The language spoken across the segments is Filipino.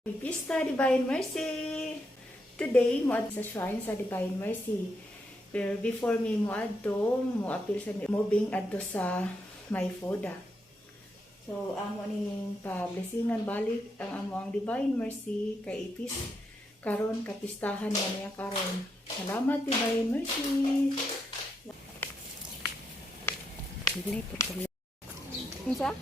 Pista Divine Mercy. Today mo sa shrine sa Divine Mercy. Pero before me mo apil sa moving adto sa my foda. So amo ning pa-blessingan balik ang amo ang Divine Mercy kay ipis karon kapistahan niya karon. Salamat Divine Mercy. Unsa?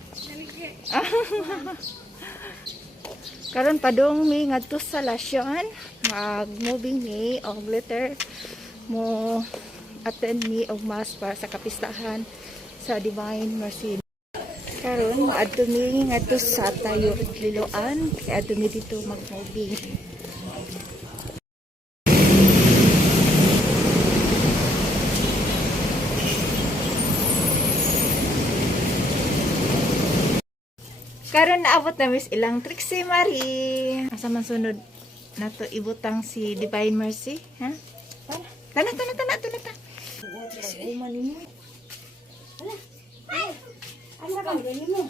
Karon padung mi ngadto sa lasyon, mag-moving mi og letter mo attend mi og mass para sa kapistahan sa Divine Mercy. Karon adto mi ngadto sa tayo Liloan, kay adto mi dito mag-moving. Karon naabot na mis ilang Trixie Marie. Asa man sunod nato ibutang si Divine Mercy, ha? Tana. Uma nimo. Ala. Asa ka gani mo?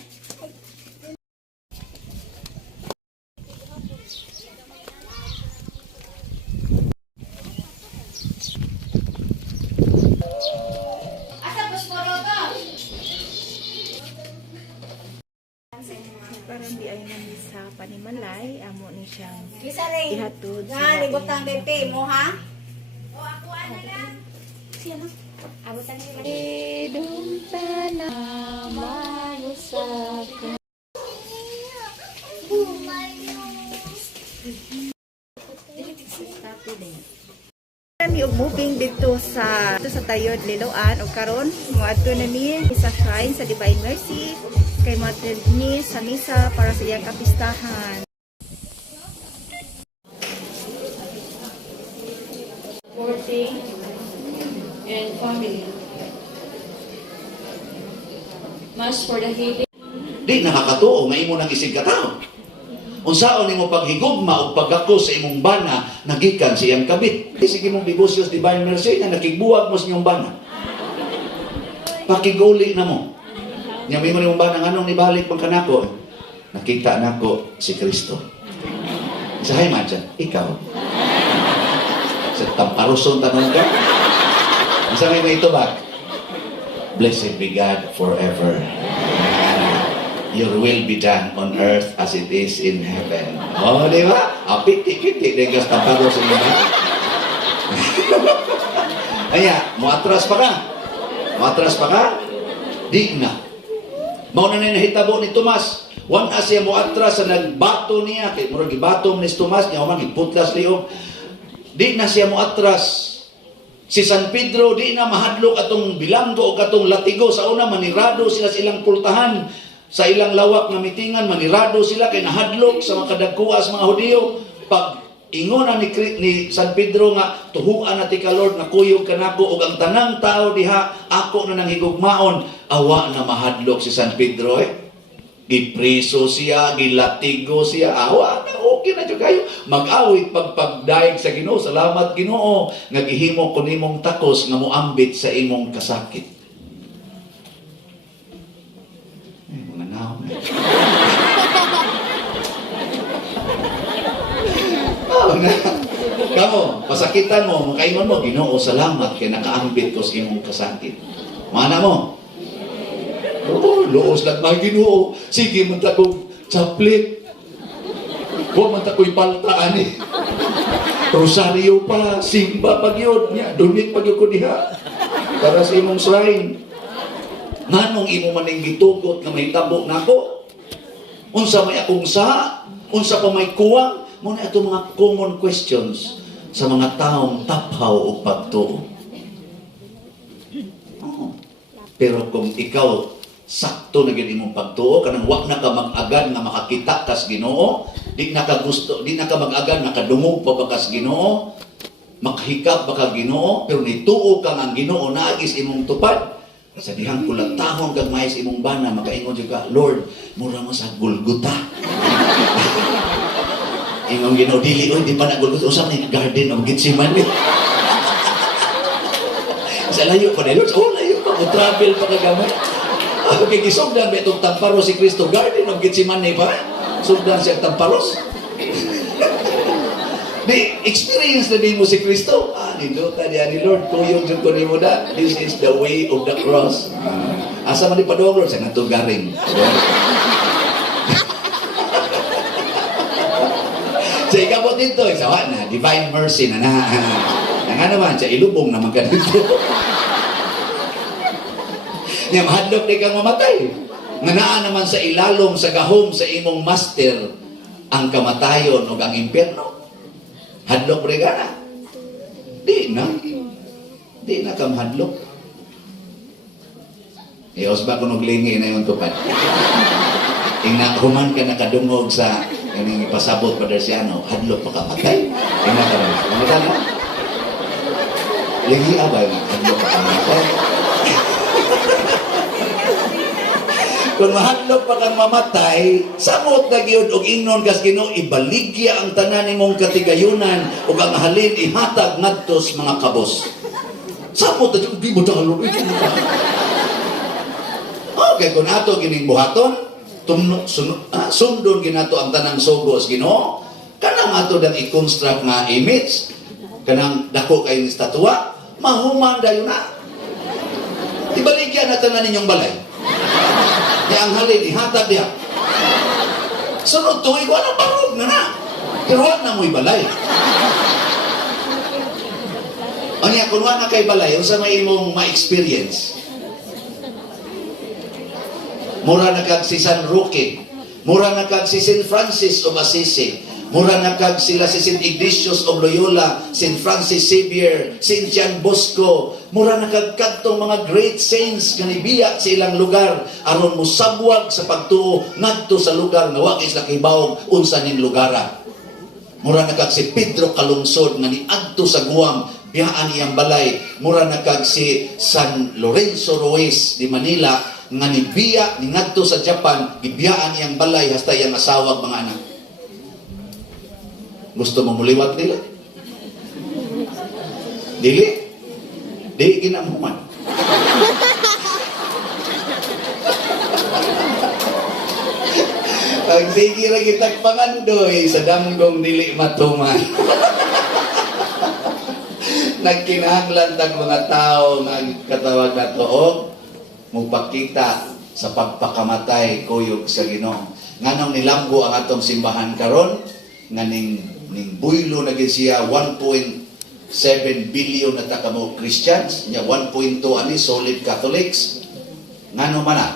Parang di ay namin sa Panimalay, amo ni siyang ihatod sa ibutang bebe mo, ha? O, ako na lang. Siya na. Abutan niyo. Edunta na manusakan. Kami moving dito sa Tayod Liloan o karon moadto na ni sa shrine sa Divine Mercy kay moadto ni sa misa para sa iyang kapistahan. Supporting and family. Mass for the healing. Di nakakatuo nga imo nang isig katao. Unsaon nimo paghigugma o pagako sa imong bana nagikan sa iyang kabit. Sige mong negosyo Divine Mercy nga nakigbuwag mo sa imong bana. Pakiguli na mo. Nya mo nimong bana nganong nibalik pang kanako. Nakita nako si Kristo. Sa hay madyan, ikaw. Sa tamparuson tanong ka. Isa may ito ba? Blessed be God forever. Your will be done on earth as it is in heaven. Oh, di ba? Piti-piti. Degas tamparos sa inyo. Aya, muatras pa ka. Muatras pa ka? Di na. Mauna na nahitabo ni Tomas. Wan asya muatras sa nagbato niya. Kaya murag ibato ni Tomas. Niya umang iputlas liyo. Di na siya muatras. Si San Pedro, di na mahadlok atong bilanggo o katong latigo. Sa una, manirado sila silang pultahan. Sa ilang lawak na mitingan, manirado sila kay nahadlok sa mga kadagkuas mga Hudiyo. Pag ingon na ni San Pedro nga, tuhuan na ti ka Lord, nakuyog ka nako, og ang tanang tao diha, ako na nang higugmaon, awa na mahadlok si San Pedro Gipriso siya, gilatigo siya, awa na, okay na dyan kayo. Mag-awit pagpagdaig sa Ginoo, salamat Ginoo, nga gihimo ko nimong takos nga muambit sa imong kasakit. Kamu, pasakitan mo, makaingon mo, Ginoo, salamat kay nakaambit ko sa imong kasakit. Mana mo? Oh, loos lang mga Ginoo. Sige, manta kong chaplit. Huwag manta ko'y paltaan Rosario pa, simba pag yun. Dunit pag yun ko diha. Para sa imong shrine. Nganong imo maning gitugot na may tabok na ako? Unsa may akong saha? Unsa pa may kuwang? Muna ito mga common questions sa mga taong taphaw o pagtuo. Oh. Pero kung ikaw sakto na gid imong pagtuo, kanang wa na ka mag-agad nga makakita kas Ginoo, di na ka gusto, di na ka mag-agad nakadungog pa kas Ginoo, makahikap ba ka Ginoo, pero nituo ka nga Ginoo naagis imong tupad. Sa dihang kulang tahong gagmay sa imong bana, makaingon jud ka, Lord, mura mo sa Golgota. Imong Ginoo dili oy di pa na Golgota, usab ni Garden of Gethsemane. Sa layo pa Lord, layo pa, travel pa kagamay. Okay, gisugdan ba itong tamparos si Kristo, Garden of Gethsemane pa? Sugdan siya tamparos. Di, experience na din mo si Kristo. Niluta niya ni Lord, kuyog dyan ko ni mo na. This is the way of the cross. Asa man di padong Lord, sa natugaring. Sa ikabot dito, isawa na, divine mercy na na. Nga naman, sa ilubong naman ka dito. Nga mahadlok di kang mamatay. Nga naa naman sa ilalom, sa gahom, sa imong master, ang kamatayon o ang impyerno. Hadlok rin ka na. Di na. Di na ka mahadlok. Iyos ba kung naglingi na yung tupad? Human ka nakadungog sa kaning ipasabot pa Darciano, hadlok pa kamatay. Tingnan ka naman. Kamutan mo? Lingi abay nga, hadlok pa kamatay. Kung mahadlok pa kang mamatay, samot na gyud og ingnon kas Ginoo ibaligya ang tanan nimong katigayunan ug ang halin ihatag ngadto sa mga kabos. Samot na gyud di mo dalo. Okay, kung ato gining buhaton, sundon ginato ang tanang sugo sa Ginoo, kanang ato dang i-construct nga image, kanang dako kay ni statua, mahuman dayon na. Ibaligya na tanan ninyong balay. Di ang halin, ihatag diya. Sunod tuwi ko, anong barog na na? Iruan na mo'y balay. O niya, kung wala kay balay, o sa may imong ma-experience, mura na kag si San Roque, mura na kag si St. Francis of Assisi, mura na kag sila si St. Ignatius of Loyola, St. Francis Xavier, St. John Bosco, mura na kag kadtong mga great saints nga nibiya sa ilang lugar aron musabwag sa pagtuo ngadto sa lugar nga wa isla kahibawog unsa ning lugara. Mura na kag si Pedro Calungsod nga niadto sa Guam, biyaan iyang balay. Mura na kag si San Lorenzo Ruiz di Manila nga nibiya ni ngadto sa Japan, gibiyaan iyang balay hasta iyang asawag mga anak. Gusto mo muliwat nila? Dili? Di ginamuman. Pag sige ra kitag pangandoy sa damgong dili matuman. Nagkinahanglan tag mga tao nga katawag nato og mupakita sa pagpakamatay kuyog sa Ginoo. Nganong nilambo ang atong simbahan karon nga ning buylo na gid siya 1.7 billion na takamo Christians, nya 1.2 ani solid Catholics. Ngano man na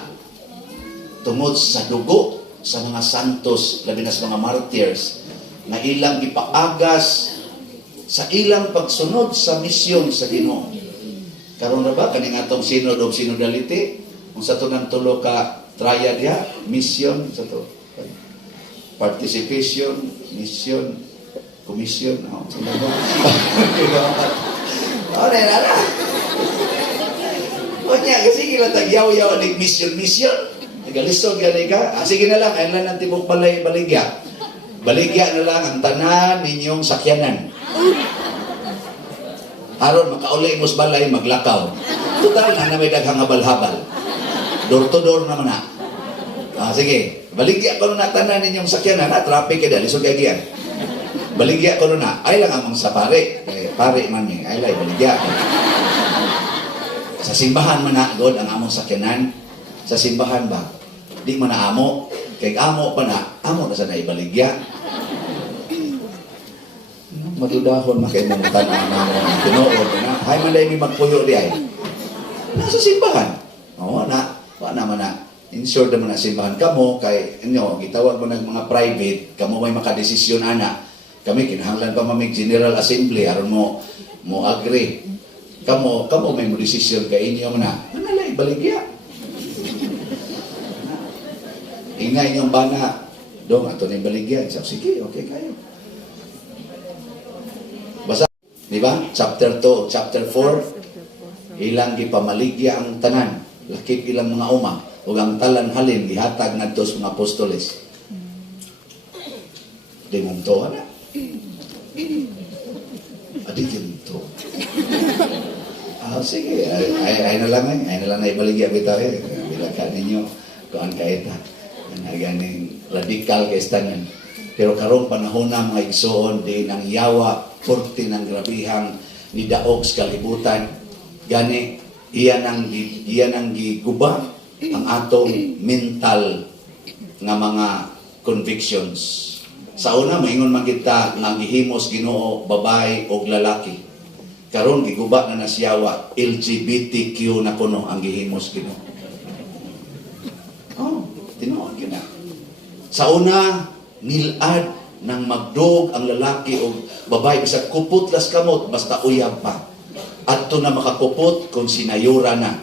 tungod sa dugo sa mga santos, labi na sa mga martyrs na ilang ipaagas sa ilang pagsunod sa misyon sa Ginoo. Karon na ba kaning atong synod of synodality, kung sa tunang tulo ka triad ya, mission sa to. Participation, mission, commission, sino ba? Ore na na. O niya, kasi kila tagyaw-yaw ni mission. Nagalisod gani ka. Sige na lang, ayun lang ang tibok baligya. Baligya na lang ang tanan ninyong sakyanan. Aron makauli mo sa balay, maglakaw. Total na may daghang habal-habal. Door to door naman na. Sige, baligya ko na tanan ninyong sakyanan. Traffic ka lisod kay giyan. Baligya ko na. Ay lang amang sa pare. Pare man ni. Ay lang, baligya. Sa simbahan man na, God, ang among sakyanan. Sa simbahan ba? Di man na amo. Kay amo pa na, amo na sa naibaligya. Matudahon makay mong tanan na tinuod na. Hay man dahil may magpuyo di ay. Nasa simbahan. Oo na. Wala naman na. Insure naman na simbahan kamo. Kay inyo, gitawag mo ng mga private. Kamo may makadesisyon ana. Kami kinahanglan pa mamig General Assembly. Aron mo agree. Kamo may mo desisyon kay inyo na. Manalay, baligya. Ingay inyong bana. Dong, ato na yung baligya. Sige, okay kayo. Basta, di ba? Chapter 2, chapter 4, ilang gipamaligya ang tanan, lakip ilang mga uma, ug ang talan halin gihatag ngadto sa mga apostoles. Di mong to na. Adi ginto. Sige, ay na lang na ibaligya bitaw bila ka ninyo kuan kaita. Ang ganing radikal kay tanan. Pero karong panahon na mga igsoon, di nang yawa, porte ng grabihang ni daog sa kalibutan. Gani, iyan ang giguba ang atong mental nga mga convictions. Sa una, maingon man kita nga gihimos Ginoo babae o lalaki. Karon giguba na nasyawa, LGBTQ na kuno ang gihimos Ginoo. Oh, tinuod yun na. Sa una, nilad ng magdog ang lalaki o babae bisag kupot las kamot basta uyab pa. Adto na makakupot kung sinayura na.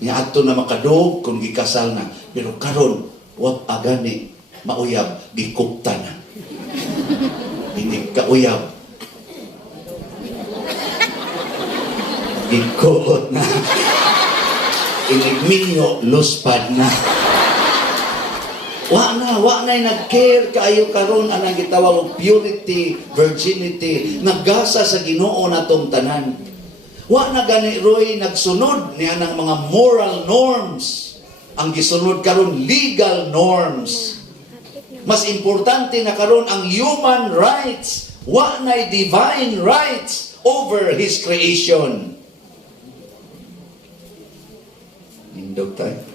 Nya adto na makadog kung gikasal na. Pero karon wag agani mauyab gikupta na. Hindi ka uyab. Gikuot na. Inigminyo luspad na. Wa na nag-care kaayo karon anang gitawag og purity, virginity, naggasa sa Ginoo natong tanan. Wa na gani roy nagsunod niya ng mga moral norms. Ang gisunod karon legal norms. Mas importante na karon ang human rights. Wa na'y divine rights over His creation. Indog tayo.